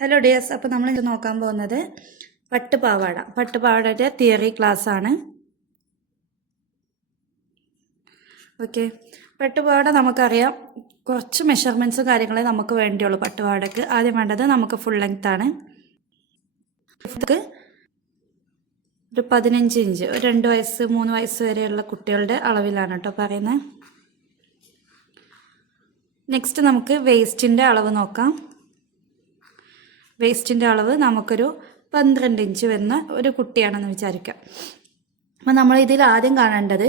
Hello dears, അപ്പോൾ നമ്മൾ ഇത് നോക്കാൻ പോകുന്നത് പട്ടുപാവാടയുടെ തിയറി ക്ലാസ് ആണ്. ഓക്കെ, പട്ടുപാവാട നമുക്കറിയാം, കുറച്ച് മെഷർമെൻറ്റ്സും കാര്യങ്ങളെ നമുക്ക് വേണ്ടിയുള്ളൂ. പട്ടുപാവാടയ്ക്ക് ആദ്യം വേണ്ടത് നമുക്ക് ഫുൾ ലെങ്ത് ആണ്. ഒരു 15 ഇഞ്ച്, ഒരു 2 വയസ്സ് 3 വയസ്സ് വരെയുള്ള കുട്ടികളുടെ അളവിലാണ് കേട്ടോ പറയുന്നത്. നെക്സ്റ്റ് നമുക്ക് വേസ്റ്റിൻ്റെ അളവ് നോക്കാം. വേസ്റ്റിൻ്റെ അളവ് നമുക്കൊരു 12 ഇഞ്ച് വരുന്ന ഒരു കുട്ടിയാണെന്ന് വിചാരിക്കാം. അപ്പോൾ നമ്മൾ ഇതിൽ ആദ്യം കാണേണ്ടത്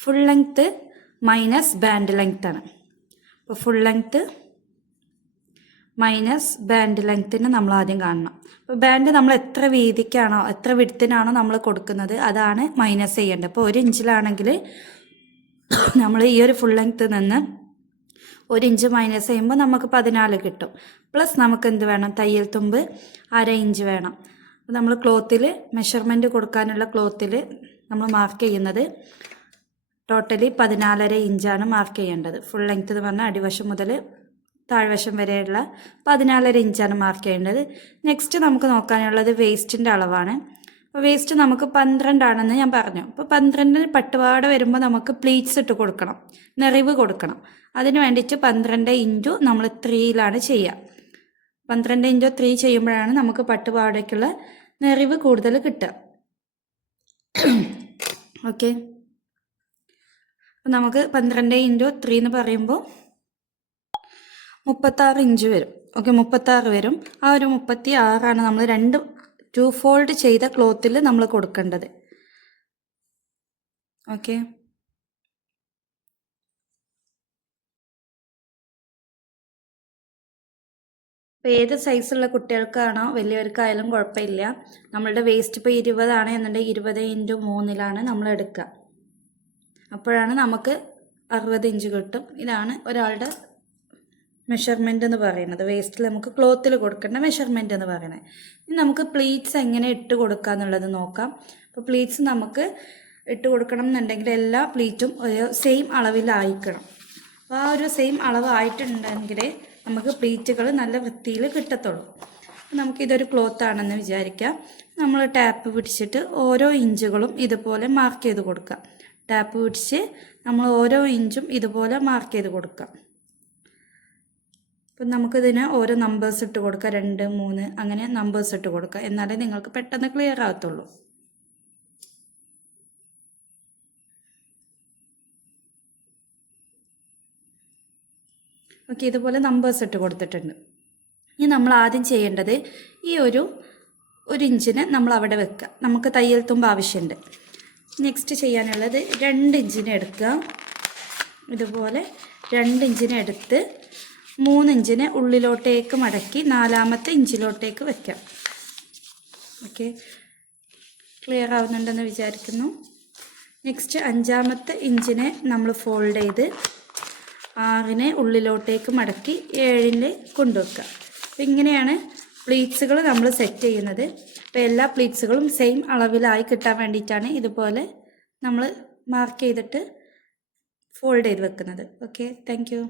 full length minus band length ആണ്. അപ്പോൾ ഫുൾ ലെങ്ത്ത് മൈനസ് ബാൻഡ് ലെങ്ത്തിന് നമ്മൾ ആദ്യം കാണണം. അപ്പോൾ ബാൻഡ് നമ്മൾ എത്ര വീതിക്കാണോ എത്ര വിഡ്ത്തിനാണോ നമ്മൾ കൊടുക്കുന്നത് അതാണ് മൈനസ് ചെയ്യേണ്ടത്. അപ്പോൾ 1 ഇഞ്ചിലാണെങ്കിൽ നമ്മൾ ഈ ഒരു ഫുൾ ലെങ്ത്ത് നിന്ന് 1 ഇഞ്ച് മൈനസ് ചെയ്യുമ്പോൾ നമുക്ക് 14 കിട്ടും. പ്ലസ് നമുക്ക് എന്ത് വേണം, തയ്യൽ തുമ്പ് 1/2 ഇഞ്ച് വേണം. അപ്പോൾ നമ്മൾ ക്ലോത്തിൽ മെഷർമെൻറ്റ് കൊടുക്കാനുള്ള ക്ലോത്തിൽ നമ്മൾ മാർക്ക് ചെയ്യുന്നത് ടോട്ടലി 14.5 ഇഞ്ചാണ് മാർക്ക് ചെയ്യേണ്ടത്. ഫുൾ ലെങ്ത്ത് എന്ന് പറഞ്ഞാൽ അടിവശം മുതൽ താഴ്വശം വരെയുള്ള 14.5 ഇഞ്ചാണ് മാർക്ക് ചെയ്യേണ്ടത്. നെക്സ്റ്റ് നമുക്ക് നോക്കാനുള്ളത് വേസ്റ്റിൻ്റെ അളവാണ്. അപ്പോൾ വേസ്റ്റ് നമുക്ക് 12 ആണെന്ന് ഞാൻ പറഞ്ഞു. അപ്പോൾ 12 പട്ടുപാവാട വരുമ്പോൾ നമുക്ക് പ്ലീറ്റ്സ് ഇട്ട് കൊടുക്കണം, നെറിവ് കൊടുക്കണം. അതിന് വേണ്ടിയിട്ട് 12 ഇൻറ്റു നമ്മൾ 3യിലാണ് ചെയ്യുക. 12 ഇൻറ്റു 3 ചെയ്യുമ്പോഴാണ് നമുക്ക് പട്ടുപാവാടയ്ക്കുള്ള നെറിവ് കൂടുതൽ കിട്ടുക. ഓക്കെ, അപ്പം നമുക്ക് 12 ഇൻറ്റു 3 എന്ന് പറയുമ്പോൾ 36 ഇഞ്ച് വരും. ഓക്കെ, 36 വരും. ആ ഒരു 36 നമ്മൾ 2 ഫോൾഡ് ചെയ്ത ക്ലോത്തിൽ നമ്മൾ കൊടുക്കേണ്ടത്. ഓക്കെ, ഇപ്പോൾ ഏത് സൈസുള്ള കുട്ടികൾക്കാണോ വലിയവർക്കായാലും കുഴപ്പമില്ല. നമ്മളുടെ വേസ്റ്റ് ഇപ്പോൾ 20 ആണ് എന്നുണ്ടെങ്കിൽ 20 ഇൻറ്റു 3ലാണ് നമ്മൾ എടുക്കുക. അപ്പോഴാണ് നമുക്ക് 60 ഇഞ്ച് കിട്ടും. ഇതാണ് ഒരാളുടെ മെഷർമെൻ്റ് എന്ന് പറയുന്നത്. വേസ്റ്റിൽ നമുക്ക് ക്ലോത്തിൽ കൊടുക്കേണ്ട മെഷർമെൻ്റ് എന്ന് പറയുന്നത്. ഇനി നമുക്ക് പ്ലീറ്റ്സ് എങ്ങനെ ഇട്ട് കൊടുക്കുക എന്നുള്ളത് നോക്കാം. അപ്പോൾ പ്ലീറ്റ്സ് നമുക്ക് ഇട്ട് കൊടുക്കണം എന്നുണ്ടെങ്കിൽ എല്ലാ പ്ലീറ്റും ഒരു സെയിം അളവിലായിരിക്കണം. അപ്പോൾ ആ ഒരു സെയിം അളവായിട്ടുണ്ടെങ്കിൽ നമുക്ക് പ്ലീറ്റുകൾ നല്ല വൃത്തിയിൽ കിട്ടത്തുള്ളൂ. നമുക്കിതൊരു ക്ലോത്ത് ആണെന്ന് വിചാരിക്കാം. നമ്മൾ ടാപ്പ് പിടിച്ചിട്ട് ഓരോ ഇഞ്ചുകളും ഇതുപോലെ മാർക്ക് ചെയ്ത് കൊടുക്കുക. ടാപ്പ് പിടിച്ച് നമ്മൾ ഓരോ ഇഞ്ചും ഇതുപോലെ മാർക്ക് ചെയ്ത് കൊടുക്കുക. അപ്പം നമുക്കിതിന് ഓരോ നമ്പേഴ്സ് ഇട്ട് കൊടുക്കുക, 2, 3 അങ്ങനെ നമ്പേഴ്സ് ഇട്ട് കൊടുക്കുക. എന്നാലേ നിങ്ങൾക്ക് പെട്ടെന്ന് ക്ലിയർ ആകത്തുള്ളൂ. ഓക്കെ, ഇതുപോലെ നമ്പേഴ്സ് ഇട്ട് കൊടുത്തിട്ടുണ്ട്. ഇനി നമ്മൾ ആദ്യം ചെയ്യേണ്ടത് ഈ ഒരു ഇഞ്ചിന് നമ്മൾ അവിടെ വെക്കുക. നമുക്ക് തയ്യൽ തുമ്പ് ആവശ്യമുണ്ട്. നെക്സ്റ്റ് ചെയ്യാനുള്ളത് 2 ഇഞ്ചിനെ എടുക്കുക. ഇതുപോലെ 2 ഇഞ്ചിനെ എടുത്ത് 3 ഇഞ്ചിനെ ഉള്ളിലോട്ടേക്ക് മടക്കി 4ാമത്തെ ഇഞ്ചിലോട്ടേക്ക് വയ്ക്കാം. ഓക്കെ, ക്ലിയർ ആവുന്നുണ്ടെന്ന് വിചാരിക്കുന്നു. നെക്സ്റ്റ് 5ാമത്തെ ഇഞ്ചിനെ നമ്മൾ ഫോൾഡ് ചെയ്ത് 6നെ ഉള്ളിലോട്ടേക്ക് മടക്കി 7ൽ കൊണ്ടുവെക്കുക. അപ്പോൾ ഇങ്ങനെയാണ് പ്ലീറ്റ്സുകൾ നമ്മൾ സെറ്റ് ചെയ്യുന്നത്. അപ്പോൾ എല്ലാ പ്ലീറ്റ്സുകളും സെയിം അളവിലായി കിട്ടാൻ വേണ്ടിയിട്ടാണ് ഇതുപോലെ നമ്മൾ മാർക്ക് ചെയ്തിട്ട് ഫോൾഡ് ചെയ്ത് വെക്കുന്നത്. Okay, thank you.